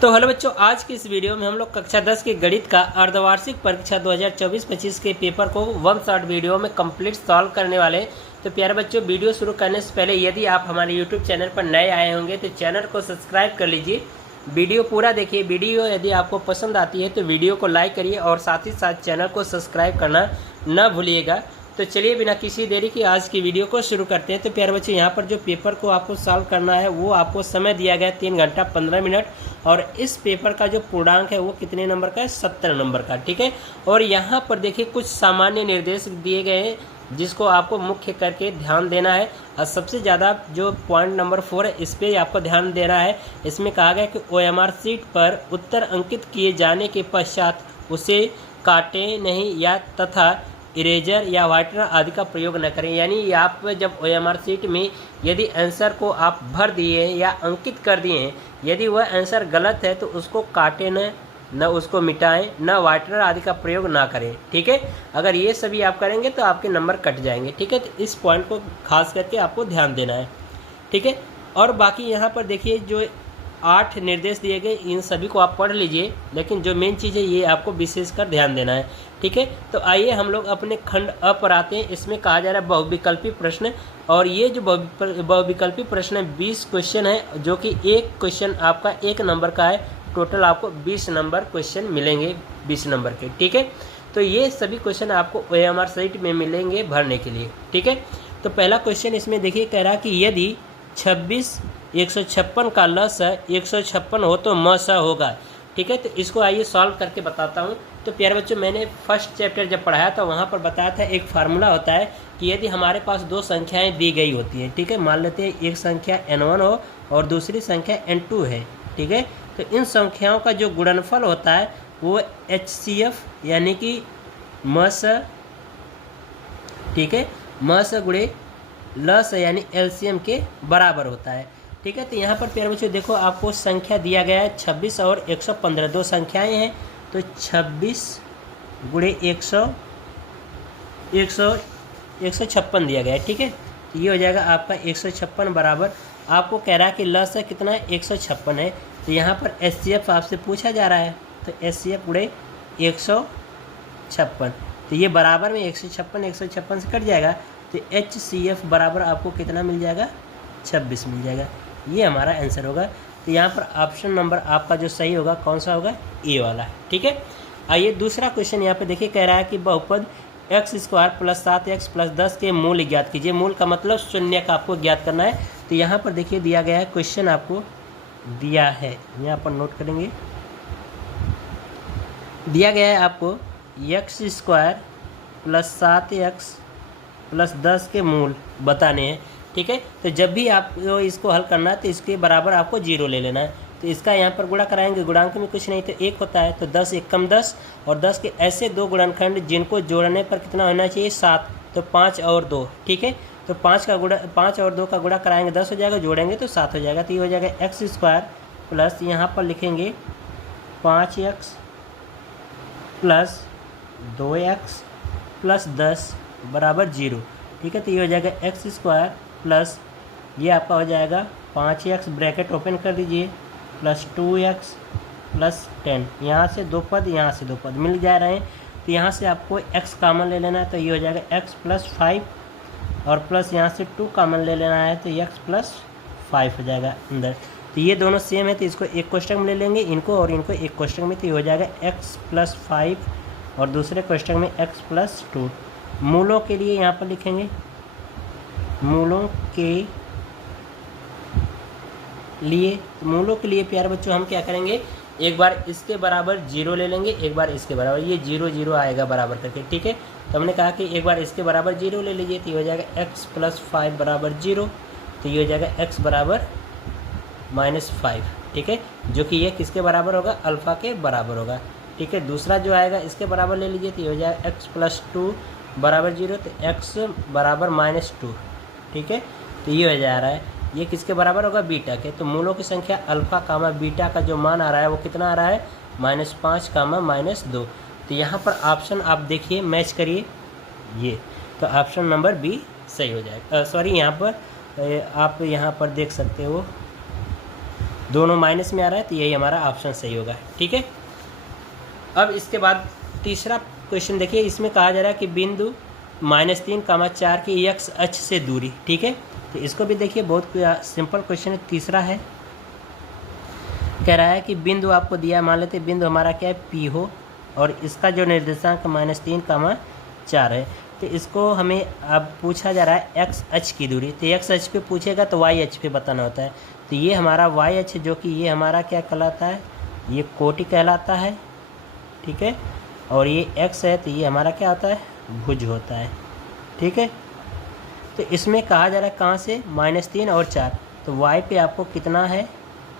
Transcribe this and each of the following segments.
तो हेलो बच्चों, आज की इस वीडियो में हम लोग कक्षा 10 के गणित का अर्धवार्षिक परीक्षा 2024-25 के पेपर को वन शॉट वीडियो में कंप्लीट सॉल्व करने वाले। तो प्यारे बच्चों, वीडियो शुरू करने से पहले यदि आप हमारे यूट्यूब चैनल पर नए आए होंगे तो चैनल को सब्सक्राइब कर लीजिए। वीडियो पूरा देखिए। वीडियो यदि आपको पसंद आती है तो वीडियो को लाइक करिए और साथ ही साथ चैनल को सब्सक्राइब करना न भूलिएगा। तो चलिए बिना किसी देरी की आज की वीडियो को शुरू करते हैं। तो प्यारे बच्चों, यहाँ पर जो पेपर को आपको सॉल्व करना है वो आपको समय दिया गया 3 घंटा 15 मिनट और इस पेपर का जो पूर्णांक है वो कितने नंबर का है? 70 नंबर का। ठीक है। और यहाँ पर देखिए कुछ सामान्य निर्देश दिए गए हैं जिसको आपको मुख्य करके ध्यान देना है। और सबसे ज़्यादा जो पॉइंट नंबर 4 है इस पर आपको ध्यान देना है। इसमें कहा गया कि OMR शीट पर उत्तर अंकित किए जाने के पश्चात उसे काटें नहीं या तथा इरेजर या व्हाइटनर आदि का प्रयोग न करें। यानी आप जब OMR शीट में यदि आंसर को आप भर दिए हैं या अंकित कर दिए हैं, यदि वह आंसर गलत है तो उसको काटें न उसको मिटाएं, न व्हाइटनर आदि का प्रयोग ना करें। ठीक है। अगर ये सभी आप करेंगे तो आपके नंबर कट जाएंगे। ठीक है। तो इस पॉइंट को खास करके आपको ध्यान देना है। ठीक है। और बाकी यहाँ पर देखिए जो 8 निर्देश दिए गए इन सभी को आप पढ़ लीजिए, लेकिन जो मेन चीज़ है ये आपको विशेषकर ध्यान देना है। ठीक है। तो आइए हम लोग अपने खंड अ पर आते हैं। इसमें कहा जा रहा है बहुविकल्पी प्रश्न, और ये जो बहुविकल्पी प्रश्न है 20 क्वेश्चन है, जो कि एक क्वेश्चन आपका 1 नंबर का है। टोटल आपको 20 नंबर क्वेश्चन मिलेंगे 20 नंबर के। ठीक है। तो ये सभी क्वेश्चन आपको OMR शीट में मिलेंगे भरने के लिए। ठीक है। तो पहला क्वेश्चन इसमें देखिए कह रहा कि यदि 26 156 का लस 156 हो तो म स होगा। ठीक है। तो इसको आइए सॉल्व करके बताता हूँ। तो प्यारे बच्चों, मैंने फर्स्ट चैप्टर जब पढ़ाया था वहाँ पर बताया था एक फार्मूला होता है कि यदि हमारे पास 2 संख्याएं दी गई होती हैं, ठीक है, मान लेते हैं एक संख्या n1 हो और दूसरी संख्या n2 है। ठीक है। तो इन संख्याओं का जो गुणनफल होता है वो HCF यानी कि म स, ठीक है, म स गुणे लस यानी LCM के बराबर होता है। ठीक है। तो यहाँ पर प्यारे बच्चों देखो आपको संख्या दिया गया है 26 और 115, 2 संख्याएं हैं। तो 26 गुणे 156 दिया गया है। ठीक है। तो ये हो जाएगा आपका 156 बराबर, आपको कह रहा है कि लस है कितना है? 156 है। तो यहाँ पर HCF आपसे पूछा जा रहा है, तो HCF गुणे 156, तो ये बराबर में 156 से कट जाएगा। तो HCF बराबर आपको कितना मिल जाएगा? 26 मिल जाएगा। ये हमारा आंसर होगा। तो यहाँ पर ऑप्शन नंबर आपका जो सही होगा कौन सा होगा? ए वाला। ठीक है। आइए दूसरा क्वेश्चन यहाँ पे देखिए कह रहा है कि बहुपद x² + 7x + 10 के मूल ज्ञात कीजिए। मूल का मतलब शून्य का आपको ज्ञात करना है। तो यहाँ पर देखिए दिया गया है, क्वेश्चन आपको दिया है, यहाँ पर नोट करेंगे, दिया गया है आपको x² + 7x + 10 के मूल बताने हैं। ठीक है। तो जब भी आपको इसको हल करना है तो इसके बराबर आपको 0 ले लेना है। तो इसका यहाँ पर गुणा कराएंगे, गुणांक में कुछ नहीं तो 1 होता है। तो 10 × 1 = 10 और 10 के ऐसे 2 गुणनखंड जिनको जोड़ने पर कितना होना चाहिए? 7। तो 5 और 2। ठीक है। तो 5 और 2 का गुणा कराएंगे 10 हो जाएगा, जोड़ेंगे तो 7 हो जाएगा। तो ये हो जाएगा x² प्लस यहाँ पर लिखेंगे 5x + 2x + 10 बराबर 0। ठीक है। तो ये हो जाएगा x² प्लस ये आपका हो जाएगा 5x ब्रैकेट ओपन कर दीजिए + 2x + 10, यहाँ से 2 पद यहाँ से 2 पद मिल जा रहे हैं। तो यहाँ से आपको x कॉमन ले लेना है, तो ये हो जाएगा x + 5 और प्लस यहाँ से 2 कॉमन ले लेना है, तो x + 5 हो जाएगा अंदर। तो ये दोनों सेम है तो इसको एक क्वेश्चन में ले लेंगे, इनको और इनको एक क्वेश्चन में। तो ये हो जाएगा x + 5 और दूसरे क्वेश्चन में x + 2। मूलों के लिए यहाँ पर लिखेंगे, मूलों के लिए प्यारे बच्चों हम क्या करेंगे, एक बार इसके बराबर 0 ले लेंगे, एक बार इसके बराबर, ये 0 0 आएगा बराबर करके। ठीक है। तो हमने कहा कि एक बार इसके बराबर 0 ले लीजिए, तो ये हो जाएगा x + 5 बराबर 0। तो ये हो जाएगा x बराबर -5। ठीक है। जो कि ये किसके बराबर होगा? अल्फ़ा के बराबर होगा। ठीक है। दूसरा जो आएगा इसके बराबर ले लीजिए, तो ये हो जाएगा x + 2 बराबर 0, तो x बराबर -2। ठीक है। तो ये हो जा रहा है, ये किसके बराबर होगा? बीटा के। तो मूलों की संख्या अल्फ़ा कामा बीटा का जो मान आ रहा है वो कितना आ रहा है? -5 कामा -2। तो यहाँ पर ऑप्शन आप देखिए मैच करिए ये, तो ऑप्शन नंबर बी सही हो जाएगा। सॉरी, यहाँ पर आप यहाँ पर देख सकते हो दोनों माइनस में आ रहा है, तो यही हमारा ऑप्शन सही होगा। ठीक है। अब इसके बाद तीसरा क्वेश्चन देखिए, इसमें कहा जा रहा है कि बिंदु -3, 4 की x अक्ष से दूरी। ठीक है, तो इसको भी देखिए, बहुत सिंपल क्वेश्चन है। तीसरा है, कह रहा है कि बिंदु आपको दिया, मान लेते बिंदु हमारा क्या है, P हो, और इसका जो निर्देशांक -3, 4 है। तो इसको हमें अब पूछा जा रहा है x अक्ष की दूरी। तो x अक्ष पे पूछेगा तो y अक्ष पे बताना होता है। तो ये हमारा y अक्ष, जो कि ये हमारा क्या कहलाता है, ये कोटि कहलाता है। ठीक है, और ये x है, तो ये हमारा क्या होता है, भुज होता है। ठीक है, तो इसमें कहा जा रहा है कहाँ से, -3 और 4। तो y पे आपको कितना है,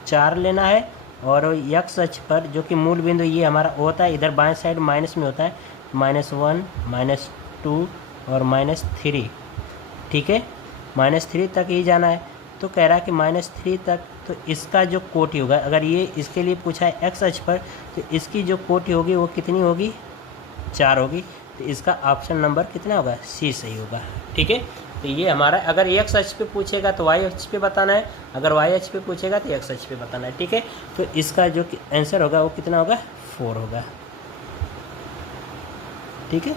4 लेना है, और x अक्ष पर जो कि मूल बिंदु ये हमारा होता है, इधर बाएं साइड माइनस में होता है, -1, -2 और -3। ठीक है, -3 तक ही जाना है। तो कह रहा है कि -3 तक, तो इसका जो कोटि होगा, अगर ये इसके लिए पूछा है x अक्ष पर, तो इसकी जो कोटि होगी वो कितनी होगी, 4 होगी। तो इसका ऑप्शन नंबर कितना होगा, सी सही होगा। ठीक है, तो ये हमारा, अगर x अक्ष पे पूछेगा तो y अक्ष पे बताना है, अगर y अक्ष पे पूछेगा तो x अक्ष पे बताना है। ठीक है, तो इसका जो आंसर होगा वो कितना होगा, 4 होगा। ठीक है,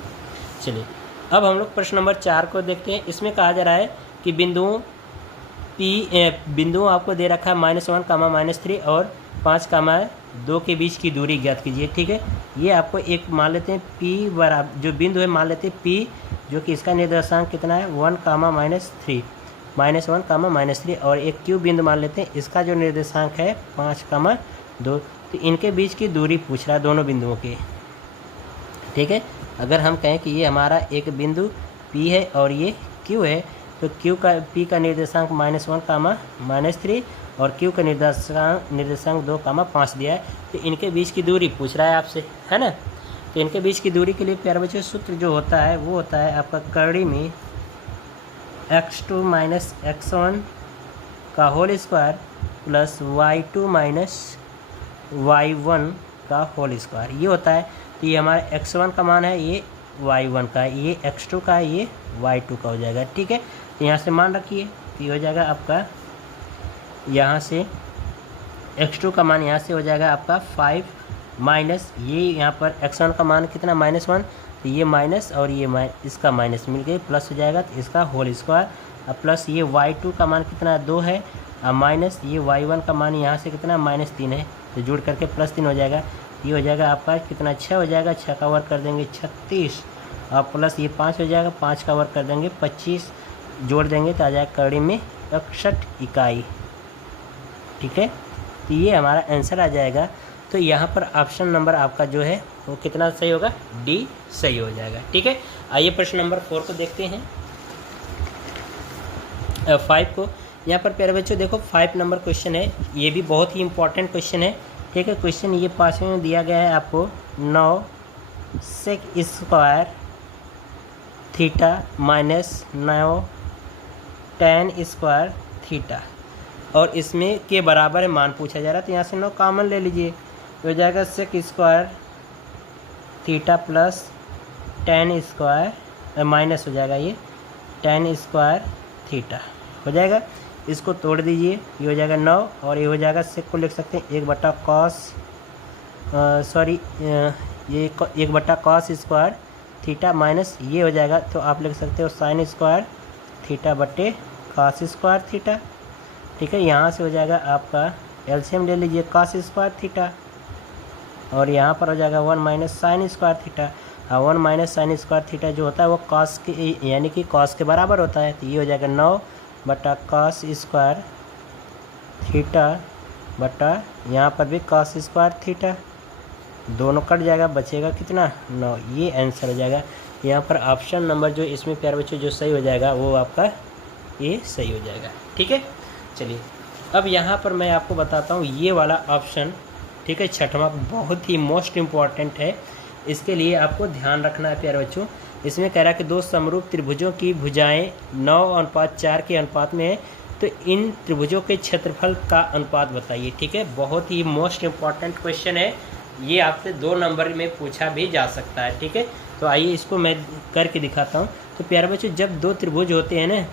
चलिए अब हम लोग प्रश्न नंबर 4 को देखते हैं। इसमें कहा जा रहा है कि बिंदुओं आपको दे रखा है -1, -3 और 5, 2 के बीच की दूरी ज्ञात कीजिए। ठीक है, ये आपको एक मान लेते हैं P बराबर, जो बिंदु है मान लेते हैं P, जो कि इसका निर्देशांक कितना है, 1, -3, -1, -3, और एक Q बिंदु मान लेते हैं, इसका जो निर्देशांक है 5, 2। तो इनके बीच की दूरी पूछ रहा है, दोनों बिंदुओं की। ठीक है, अगर हम कहें कि ये हमारा एक बिंदु P है और ये Q है, तो P का निर्देशांक -1, -3 और Q का निर्देशांक 2, 5 दिया है। तो इनके बीच की दूरी पूछ रहा है आपसे, है ना। तो इनके बीच की दूरी के लिए प्यारे बच्चों सूत्र जो होता है वो होता है आपका करड़ी में x2 - x1 का whole square plus y2 - y1 का होल स्क्वायर, ये होता है। तो ये हमारा x1 का मान है, ये y1 का है, ये x2 का है, ये y2 का हो जाएगा। ठीक है, तो यहाँ से मान रखिए, तो ये हो जाएगा आपका, यहाँ से x2 का मान यहाँ से हो जाएगा आपका 5 माइनस, ये यहाँ पर x1 का मान कितना, -1, तो ये माइनस और ये इसका माइनस मिल गई, प्लस हो जाएगा, तो इसका होल स्क्वायर, अब प्लस ये y2 का मान कितना, 2 है, अब माइनस ये y1 का मान यहाँ से कितना, -3 है, तो जुड़ करके +3 हो जाएगा। ये हो जाएगा आपका कितना, 6 हो जाएगा, 6 का वर्ग कर देंगे 36, और प्लस ये 5 हो जाएगा, 5 का वर्ग कर देंगे 25, जोड़ देंगे तो आ जाएगा करड़ी में 61 इकाई। ठीक है, तो ये हमारा आंसर आ जाएगा। तो यहाँ पर ऑप्शन नंबर आपका जो है वो कितना सही होगा, डी सही हो जाएगा। ठीक है, आइए प्रश्न नंबर 4 को देखते हैं, 5 को। यहाँ पर प्यारे बच्चों देखो 5 नंबर क्वेश्चन है, ये भी बहुत ही इंपॉर्टेंट क्वेश्चन है। ठीक है, क्वेश्चन ये पास में दिया गया है आपको, 9 sec square theta -9 tan square theta, और इसमें के बराबर है मान पूछा जा रहा है। तो यहाँ से 9 कॉमन ले लीजिए, तो हो जाएगा sec square theta plus tan square minus हो जाएगा ये tan स्क्वायर थीटा हो जाएगा। इसको तोड़ दीजिए, ये हो जाएगा 9, और ये हो जाएगा सेक को लिख सकते हैं 1/cos, ये 1/cos स्क्वायर थीटा माइनस ये हो जाएगा, तो आप लिख सकते हो sin स्क्वायर थीटा बटे cos स्क्वायर थीटा। ठीक है, यहाँ से हो जाएगा आपका एलसीएम ले लीजिए, cos स्क्वायर थीटा, और यहाँ पर हो जाएगा 1 - sin square theta. 1 - sin square theta जो होता है वो cos के, यानी कि cos के बराबर होता है। तो ये हो जाएगा 9/cos स्क्वायर थीटा बटा यहाँ पर भी cos स्क्वायर थीटा, दोनों कट जाएगा, बचेगा कितना, 9। ये आंसर हो जाएगा। यहाँ पर ऑप्शन नंबर जो इसमें प्यारे बच्चों जो सही हो जाएगा वो आपका ये सही हो जाएगा। ठीक है, चलिए अब यहाँ पर मैं आपको बताता हूँ ये वाला ऑप्शन। ठीक है, 6वां बहुत ही मोस्ट इम्पॉर्टेंट है, इसके लिए आपको ध्यान रखना है प्यारे बच्चों। इसमें कह रहा है कि 2 समरूप त्रिभुजों की भुजाएं 9:4 के अनुपात में है, तो इन त्रिभुजों के क्षेत्रफल का अनुपात बताइए। ठीक है, बहुत ही मोस्ट इम्पॉर्टेंट क्वेश्चन है, ये आपसे 2 नंबर में पूछा भी जा सकता है। ठीक है, तो आइए इसको मैं करके दिखाता हूँ। तो प्यारे बच्चों जब 2 त्रिभुज होते हैं ना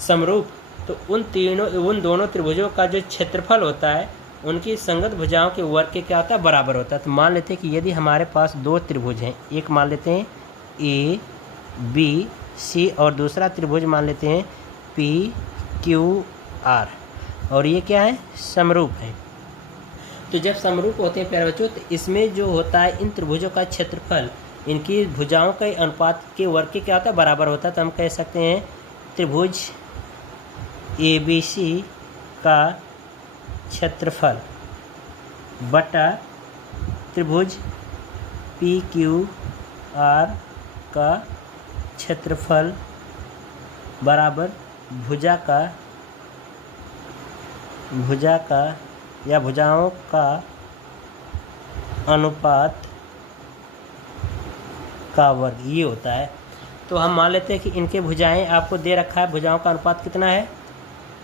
समरूप, तो उन दोनों त्रिभुजों का जो क्षेत्रफल होता है उनकी संगत भुजाओं के वर्ग के क्या होता है, बराबर होता है। तो मान लेते हैं कि यदि हमारे पास दो त्रिभुज हैं, एक मान लेते हैं ए बी सी और दूसरा त्रिभुज मान लेते हैं पी क्यू आर, और ये क्या है, समरूप है। तो जब समरूप होते हैं प्यारे बच्चों, तो इसमें जो होता है इन त्रिभुजों का क्षेत्रफल इनकी भुजाओं के अनुपात के वर्ग के क्या होता है, बराबर होता है। तो हम कह सकते हैं त्रिभुज ए बी सी का क्षेत्रफल बटा त्रिभुज पी क्यू आर का क्षेत्रफल बराबर भुजा का या भुजाओं का अनुपात का वर्ग, ये होता है। तो हम मान लेते हैं कि इनके भुजाएं आपको दे रखा है, भुजाओं का अनुपात कितना है,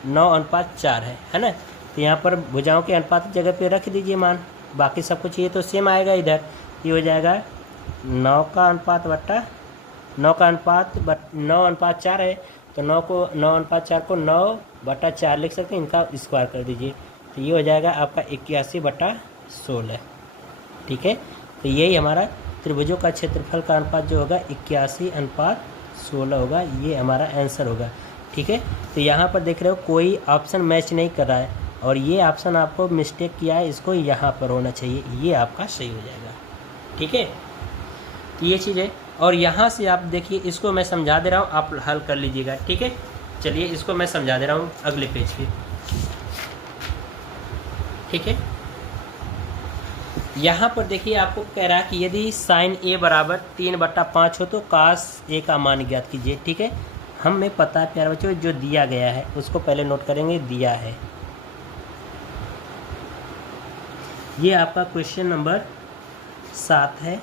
9:4 है ना। तो यहाँ पर भुजाओं के अनुपात की जगह पे रख दीजिए मान, बाकी सब कुछ ये तो सेम आएगा इधर। ये हो जाएगा 9:4 है, तो 9:4 को 9/4 लिख सकते हैं, इनका स्क्वायर कर दीजिए। तो ये हो जाएगा आपका 81/16, ठीक है। तो यही हमारा त्रिभुजों का क्षेत्रफल का अनुपात जो होगा 81:16 होगा, ये हमारा आंसर होगा, ठीक है। तो यहाँ पर देख रहे हो कोई ऑप्शन मैच नहीं कर रहा है, और ये ऑप्शन आपको मिस्टेक किया है, इसको यहाँ पर होना चाहिए, ये आपका सही हो जाएगा, ठीक है। तो ये चीज़ है, और यहाँ से आप देखिए, इसको मैं समझा दे रहा हूँ, आप हल कर लीजिएगा, ठीक है। चलिए इसको मैं समझा दे रहा हूँ अगले पेज पे, ठीक है। यहाँ पर देखिए आपको कह रहा है कि यदि साइन ए बराबर 3/5 हो तो कास ए का मान ज्ञात कीजिए, ठीक है। हमें पता है प्यारे बच्चों, जो दिया गया है उसको पहले नोट करेंगे, दिया है, ये आपका क्वेश्चन नंबर 7 है।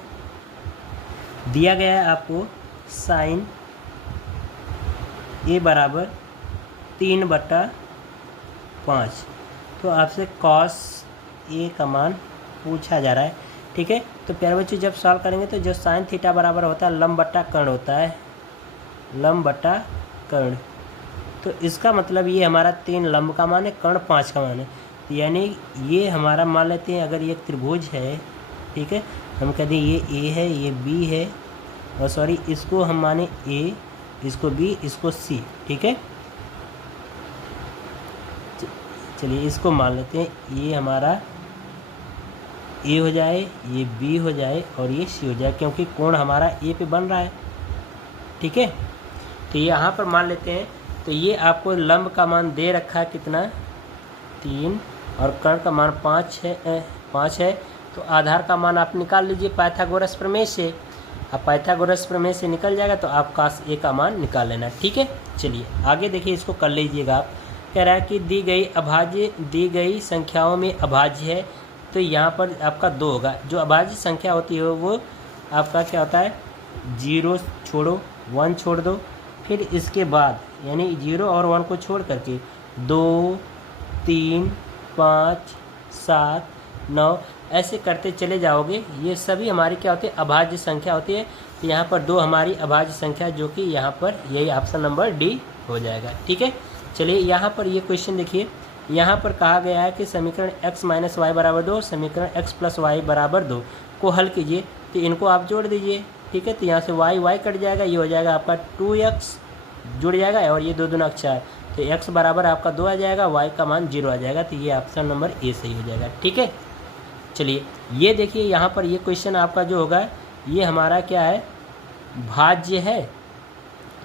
दिया गया है आपको साइन ए बराबर 3/5, तो आपसे कॉस ए का मान पूछा जा रहा है, ठीक है। तो प्यारे बच्चों जब सॉल्व करेंगे तो जो साइन थीटा बराबर होता है लंब बट्टा कर्ण होता है, लंब बट्टा कर्ण। तो इसका मतलब ये हमारा 3 लंब का मान है, कर्ण 5 का मान है, यानी ये हमारा मान लेते हैं अगर ये त्रिभुज है, ठीक है, हम कहते हैं ये ए है, ये बी है, और सॉरी इसको हम माने ए, इसको बी, इसको सी, ठीक है। चलिए इसको मान लेते हैं, ये हमारा ए हो जाए, ये बी हो जाए और ये सी हो जाए, क्योंकि कोण हमारा ए पे बन रहा है, ठीक है। तो यहाँ पर मान लेते हैं, तो ये आपको लंब का मान दे रखा है कितना, 3, और कर्ण का मान 5 है। तो आधार का मान आप निकाल लीजिए पाइथागोरस प्रमेय से, अब पाइथागोरस प्रमेय से निकल जाएगा तो आप कास ए का मान निकाल लेना, ठीक है। चलिए आगे देखिए, इसको कर लीजिएगा आप। कह रहा है कि दी गई संख्याओं में अभाज्य है, तो यहाँ पर आपका 2 होगा। जो अभाज्य संख्या होती है वो आपका क्या होता है, 0 छोड़ो 1 छोड़ दो, फिर इसके बाद यानी 0 और 1 को छोड़ करके 2, 3, 5, 7, 9 ऐसे करते चले जाओगे। ये सभी हमारी क्या होती है, अभाज्य संख्या होती है। तो यहाँ पर 2 हमारी अभाज्य संख्या, जो कि यहाँ पर यही ऑप्शन नंबर डी हो जाएगा, ठीक है। चलिए यहाँ पर ये क्वेश्चन देखिए, यहाँ पर कहा गया है कि समीकरण x - y = 2, समीकरण x + y = 2 को हल कीजिए। तो इनको आप जोड़ दीजिए, ठीक है। तो यहाँ से y कट जाएगा, ये हो जाएगा आपका 2x जुड़ जाएगा, और ये 2 दूना 4, तो x बराबर आपका 2 आ जाएगा, y का मान 0 आ जाएगा। तो ये ऑप्शन नंबर ए सही हो जाएगा, ठीक है। चलिए ये देखिए, यहाँ पर ये क्वेश्चन आपका जो होगा, ये हमारा क्या है, भाज्य है।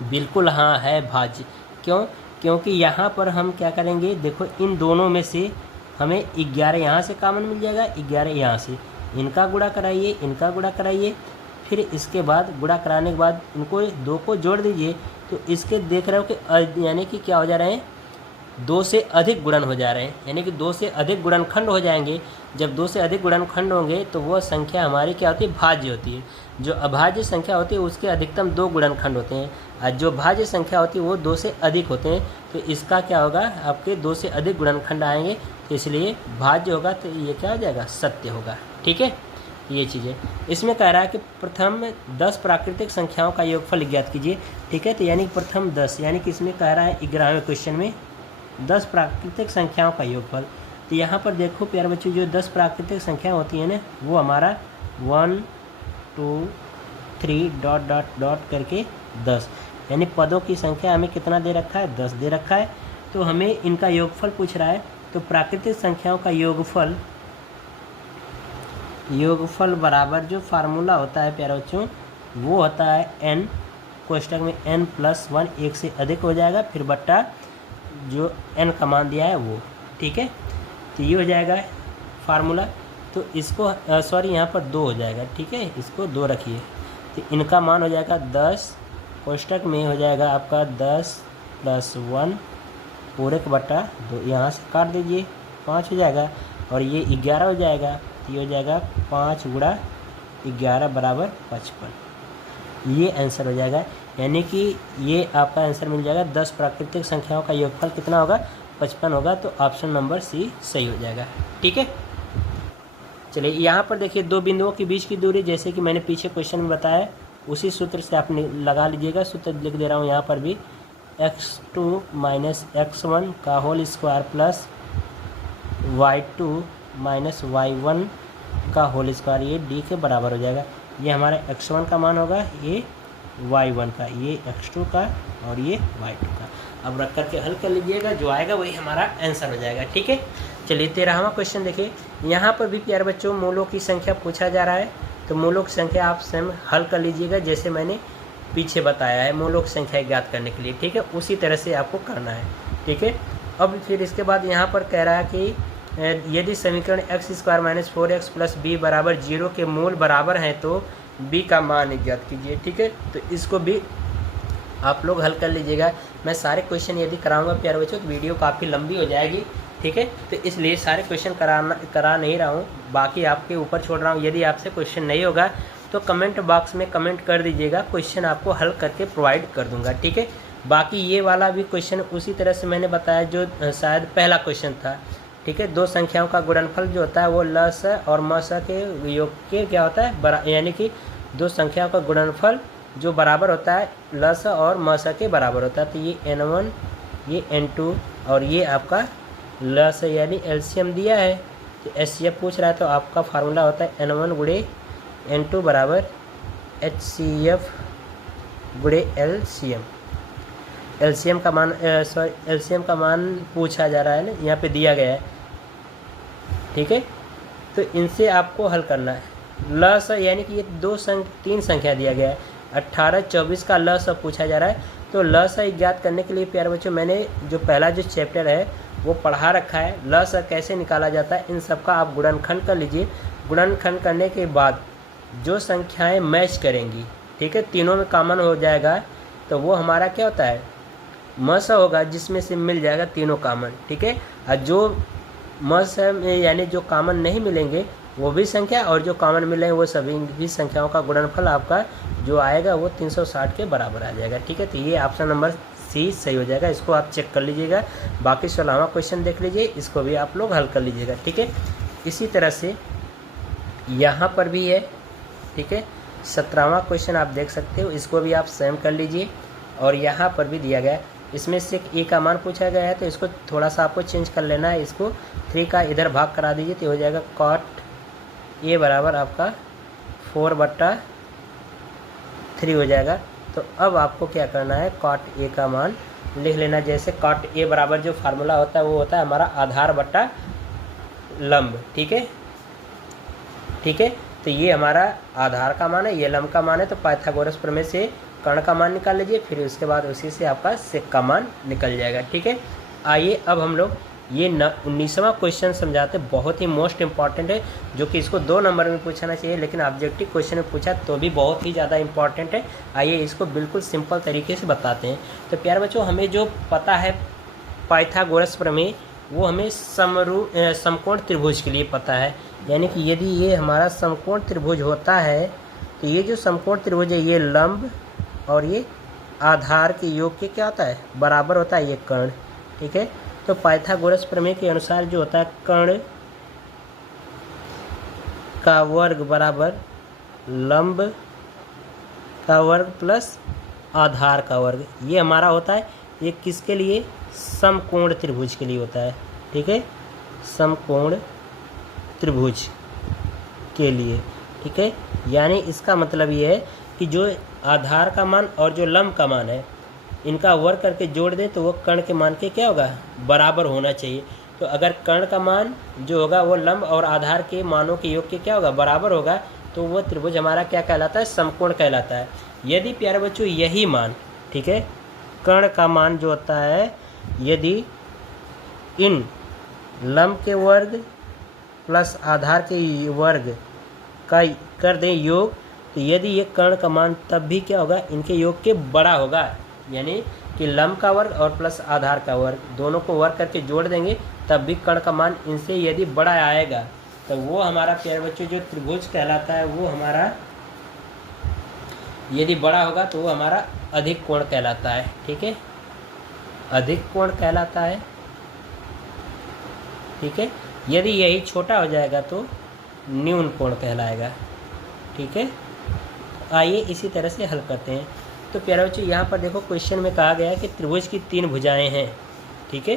बिल्कुल हाँ है भाज्य, क्योंकि यहाँ पर हम क्या करेंगे, देखो इन दोनों में से हमें 11 यहाँ से कॉमन मिल जाएगा, 11 यहाँ से, इनका गुणा कराइए, इनका गुणा कराइए, फिर इसके बाद गुणा कराने के बाद इनको 2 को जोड़ दीजिए। तो इसके देख रहे हो कि यानी कि क्या हो जा रहे हैं, 2 से अधिक गुणन हो जा रहे हैं, यानी कि 2 से अधिक गुणनखंड हो जाएंगे। जब 2 से अधिक गुणनखंड होंगे तो वो संख्या हमारी क्या होती है, भाज्य होती है। जो अभाज्य संख्या होती है उसके अधिकतम 2 गुणनखंड होते हैं, और जो भाज्य संख्या होती है वो 2 से अधिक होते हैं। तो इसका क्या होगा, आपके 2 से अधिक गुणनखंड आएंगे, तो इसलिए भाज्य होगा, तो ये क्या हो जाएगा, सत्य होगा, ठीक है। ये चीज़ें इसमें कह रहा है कि प्रथम 10 प्राकृतिक संख्याओं का योगफल ज्ञात कीजिए, ठीक है। तो यानी प्रथम 10, यानी कि इसमें कह रहा है 11वें क्वेश्चन में 10 प्राकृतिक संख्याओं का योगफल। तो यहाँ पर देखो प्यारे बच्चों, जो 10 प्राकृतिक संख्या होती है ना, वो हमारा 1 2 3 डॉट डॉट डॉट करके 10, यानी पदों की संख्या हमें कितना दे रखा है, 10 दे रखा है। तो हमें इनका योगफल पूछ रहा है। तो प्राकृतिक संख्याओं का योगफल बराबर जो फार्मूला होता है प्यारे बच्चों, वो होता है n कोष्टक में n+1, एक से अधिक हो जाएगा, फिर बट्टा जो n का मान दिया है वो। ठीक है, तो ये हो जाएगा फार्मूला। तो इसको सॉरी यहाँ पर 2 हो जाएगा। ठीक है, इसको 2 रखिए। तो इनका मान हो जाएगा 10, कोष्टक में हो जाएगा आपका 10+1 पूरे का बट्टा 2, यहाँ से काट दीजिए 5 हो जाएगा, और ये 11 हो जाएगा। तो ये हो जाएगा 5 × 11 = 55। ये आंसर हो जाएगा, यानी कि ये आपका आंसर मिल जाएगा। 10 प्राकृतिक संख्याओं का योगफल कितना होगा, 55 होगा। तो ऑप्शन नंबर सी सही हो जाएगा। ठीक है, चलिए यहाँ पर देखिए 2 बिंदुओं के बीच की दूरी, जैसे कि मैंने पीछे क्वेश्चन में बताया, उसी सूत्र से आप लगा लीजिएगा। सूत्र लिख दे रहा हूँ यहाँ पर भी, x2 - x1 का whole square plus y2 - y1 का होल स्क्वायर, ये d के बराबर हो जाएगा। ये हमारा x1 का मान होगा, ये y1 का, ये x2 का, और ये y2 का। अब रख करके हल कर लीजिएगा, जो आएगा वही हमारा आंसर हो जाएगा। ठीक है, चलिए 13वां क्वेश्चन देखिए। यहाँ पर भी प्यारे बच्चों मूलों की संख्या पूछा जा रहा है। तो मूलों की संख्या आप स्वयं हल कर लीजिएगा, जैसे मैंने पीछे बताया है मूलों की संख्या ज्ञात करने के लिए। ठीक है, उसी तरह से आपको करना है। ठीक है, अब फिर इसके बाद यहाँ पर कह रहा है कि यदि समीकरण x² - 4x + b = 0 के मूल बराबर हैं तो b का मान ज्ञात कीजिए। ठीक है, तो इसको भी आप लोग हल कर लीजिएगा। मैं सारे क्वेश्चन यदि कराऊंगा प्यारे बच्चों तो वीडियो काफ़ी लंबी हो जाएगी। ठीक है, तो इसलिए सारे क्वेश्चन करा नहीं रहा हूँ, बाकी आपके ऊपर छोड़ रहा हूँ। यदि आपसे क्वेश्चन नहीं होगा तो कमेंट बॉक्स में कमेंट कर दीजिएगा, क्वेश्चन आपको हल करके प्रोवाइड कर दूंगा। ठीक है, बाकी ये वाला भी क्वेश्चन उसी तरह से मैंने बताया जो शायद पहला क्वेश्चन था। ठीक है, 2 संख्याओं का गुणनफल जो होता है वो लस और मस के योग के क्या होता है, यानी कि 2 संख्याओं का गुणनफल जो बराबर होता है लस और मस के बराबर होता है। तो ये n1, ये n2, और ये आपका लस यानी एलसीएम दिया है। तो एचसीएफ पूछ रहा है, तो आपका फार्मूला होता है n1 × n2 = HCF × LCM। LCM का मान एलसीएम का मान पूछा जा रहा है ना, यहाँ पे दिया गया है। ठीक है, तो इनसे आपको हल करना है। लस यानी कि ये 3 संख्या दिया गया है, 18 24 का लस पूछा जा रहा है। तो लस ज्ञात करने के लिए प्यारे बच्चों मैंने जो पहला जो चैप्टर है वो पढ़ा रखा है। लस कैसे निकाला जाता है इन सब का आप गुणनखंड कर लीजिए। गुणनखंड करने के बाद जो संख्याएं मैच करेंगी, ठीक है, तीनों में कॉमन हो जाएगा, तो वो हमारा क्या होता है, मस होगा, जिसमें से मिल जाएगा तीनों कॉमन। ठीक है, और जो मस यानी जो कॉमन नहीं मिलेंगे वो भी संख्या, और जो कॉमन मिलेंगे वो सभी भी संख्याओं का गुणनफल आपका जो आएगा वो 360 के बराबर आ जाएगा। ठीक है, तो ये ऑप्शन नंबर सी सही हो जाएगा। इसको आप चेक कर लीजिएगा। बाकी 16वां क्वेश्चन देख लीजिए, इसको भी आप लोग हल कर लीजिएगा। ठीक है, इसी तरह से यहाँ पर भी है। ठीक है, 17वां क्वेश्चन आप देख सकते हो, इसको भी आप स्वयं कर लीजिए। और यहाँ पर भी दिया गया है, इसमें से ए का मान पूछा गया है, तो इसको थोड़ा सा आपको चेंज कर लेना है। इसको 3 का इधर भाग करा दीजिए, तो हो जाएगा cot ए बराबर आपका 4/3 हो जाएगा। तो अब आपको क्या करना है, cot ए का मान लिख लेना। जैसे cot ए बराबर जो फार्मूला होता है वो होता है हमारा आधार बट्टा लंब। ठीक है, ठीक है, तो ये हमारा आधार का मान है, ये लंब का मान है। तो पाइथागोरस प्रमेय से कर्ण का मान निकाल लीजिए, फिर उसके बाद उसी से आपका सेक का मान निकल जाएगा। ठीक है, आइए अब हम लोग ये 19वां क्वेश्चन समझाते, बहुत ही मोस्ट इंपॉर्टेंट है, जो कि इसको 2 नंबर में पूछना चाहिए, लेकिन ऑब्जेक्टिव क्वेश्चन में पूछा तो भी बहुत ही ज़्यादा इंपॉर्टेंट है। आइए इसको बिल्कुल सिंपल तरीके से बताते हैं। तो प्यारे बच्चों, हमें जो पता है पाइथागोरस प्रमेय, वो हमें समकोण त्रिभुज के लिए पता है। यानी कि यदि ये हमारा समकोण त्रिभुज होता है, तो ये जो समकोण त्रिभुज है ये लंब और ये आधार के योग के क्या होता है, बराबर होता है ये कर्ण। ठीक है, तो पाइथागोरस प्रमेय के अनुसार जो होता है कर्ण का वर्ग बराबर लंब का वर्ग प्लस आधार का वर्ग, ये हमारा होता है। ये किसके लिए, समकोण त्रिभुज के लिए होता है। ठीक है, समकोण त्रिभुज के लिए। ठीक है, यानी इसका मतलब ये है कि जो आधार का मान और जो लंब का मान है इनका वर्ग करके जोड़ दें तो वो कर्ण के मान के क्या होगा, बराबर होना चाहिए। तो अगर कर्ण का मान जो होगा वो लंब और आधार के मानों के योग के क्या होगा, बराबर होगा, तो वो त्रिभुज हमारा क्या कहलाता है, समकोण कहलाता है। यदि प्यारे बच्चों यही मान, ठीक है, कर्ण का मान जो होता है, यदि इन लंब के वर्ग प्लस आधार के वर्ग का कर दें योग, तो यदि ये कर्ण का मान तब भी क्या होगा, इनके योग के बड़ा होगा। यानी कि लंब का वर्ग और प्लस आधार का वर्ग दोनों को वर्ग करके जोड़ देंगे तब भी कर्ण का मान इनसे यदि बड़ा आएगा तो वो हमारा प्यारे बच्चों जो त्रिभुज कहलाता है वो हमारा यदि बड़ा होगा तो वो हमारा अधिक कोण कहलाता है। ठीक है, अधिक कोण कहलाता है। ठीक है, यदि यही छोटा हो जाएगा तो न्यून कोण कहलाएगा। ठीक है, आइए इसी तरह से हल करते हैं। तो प्यारे बच्चों यहाँ पर देखो क्वेश्चन में कहा गया है कि त्रिभुज की 3 भुजाएं हैं। ठीक है,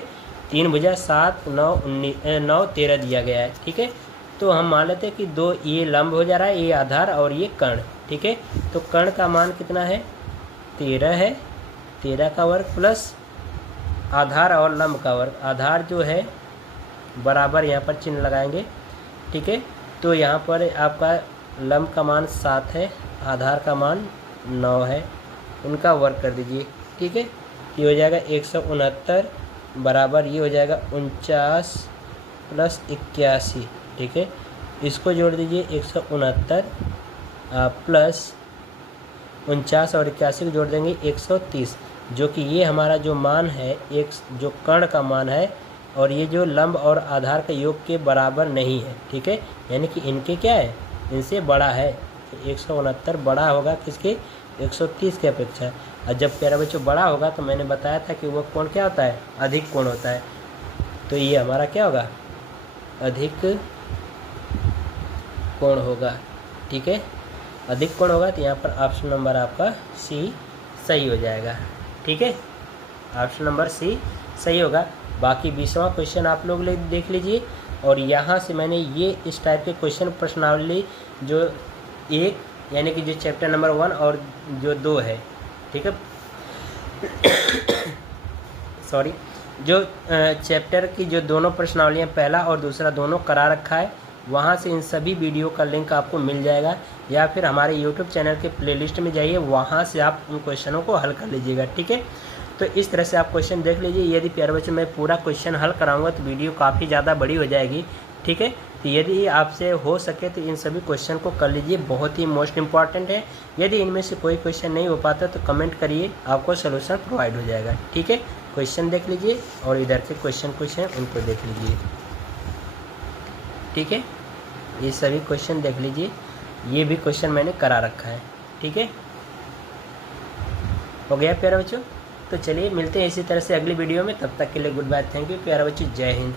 3 भुजा 7, 9, 9, 13 दिया गया है। ठीक है, तो हम मान लेते हैं कि 2 ये लंब हो जा रहा है, ये आधार और ये कर्ण। ठीक है, तो कर्ण का मान कितना है, 13 है, 13 का वर्ग प्लस आधार और लंब का वर्ग। आधार जो है बराबर यहाँ पर चिन्ह लगाएंगे। ठीक है, तो यहाँ पर आपका लंब का मान 7 है, आधार का मान 9 है, उनका वर्ग कर दीजिए। ठीक है, ये हो जाएगा 169 बराबर ये हो जाएगा 49 प्लस 81। ठीक है, इसको जोड़ दीजिए 169 प्लस 49 और 81 को जोड़ देंगे 130, जो कि ये हमारा जो मान है एक जो कर्ण का मान है और ये जो लंब और आधार के योग के बराबर नहीं है। ठीक है, यानी कि इनके क्या है, इनसे बड़ा है। तो 169 बड़ा होगा किसके, 130 के अपेक्षा। और जब प्यारे बच्चों बड़ा होगा तो मैंने बताया था कि वो कोण क्या होता है, अधिक कोण होता है। तो ये हमारा क्या होगा, अधिक कोण होगा। ठीक है, अधिक कोण होगा, तो यहाँ पर ऑप्शन नंबर आपका सी सही हो जाएगा। ठीक है, ऑप्शन नंबर सी सही होगा। बाकी 20वां क्वेश्चन आप लोग देख लीजिए। और यहाँ से मैंने ये इस टाइप के क्वेश्चन प्रश्नावली जो एक यानी कि जो चैप्टर नंबर 1 और जो 2 है, ठीक है सॉरी, जो चैप्टर की जो दोनों प्रश्नावलियाँ पहला और दूसरा दोनों करा रखा है, वहाँ से इन सभी वीडियो का लिंक आपको मिल जाएगा, या फिर हमारे YouTube चैनल के प्लेलिस्ट में जाइए, वहाँ से आप उन क्वेश्चनों को हल कर लीजिएगा। ठीक है, तो इस तरह से आप क्वेश्चन देख लीजिए। यदि प्यारे बच्चों मैं पूरा क्वेश्चन हल कराऊंगा तो वीडियो काफ़ी ज़्यादा बड़ी हो जाएगी। ठीक है, तो यदि आपसे हो सके तो इन सभी क्वेश्चन को कर लीजिए, बहुत ही मोस्ट इंपॉर्टेंट है। यदि इनमें से कोई क्वेश्चन नहीं हो पाता तो कमेंट करिए, आपको सोल्यूशन प्रोवाइड हो जाएगा। ठीक है, क्वेश्चन देख लीजिए और इधर के क्वेश्चन हैं उनको देख लीजिए। ठीक है, ये सभी क्वेश्चन देख लीजिए, ये भी क्वेश्चन मैंने करा रखा है। ठीक है, हो गया प्यारे बच्चों। तो चलिए मिलते हैं इसी तरह से अगली वीडियो में, तब तक के लिए गुड बाय, थैंक यू प्यारे बच्चों, जय हिंद।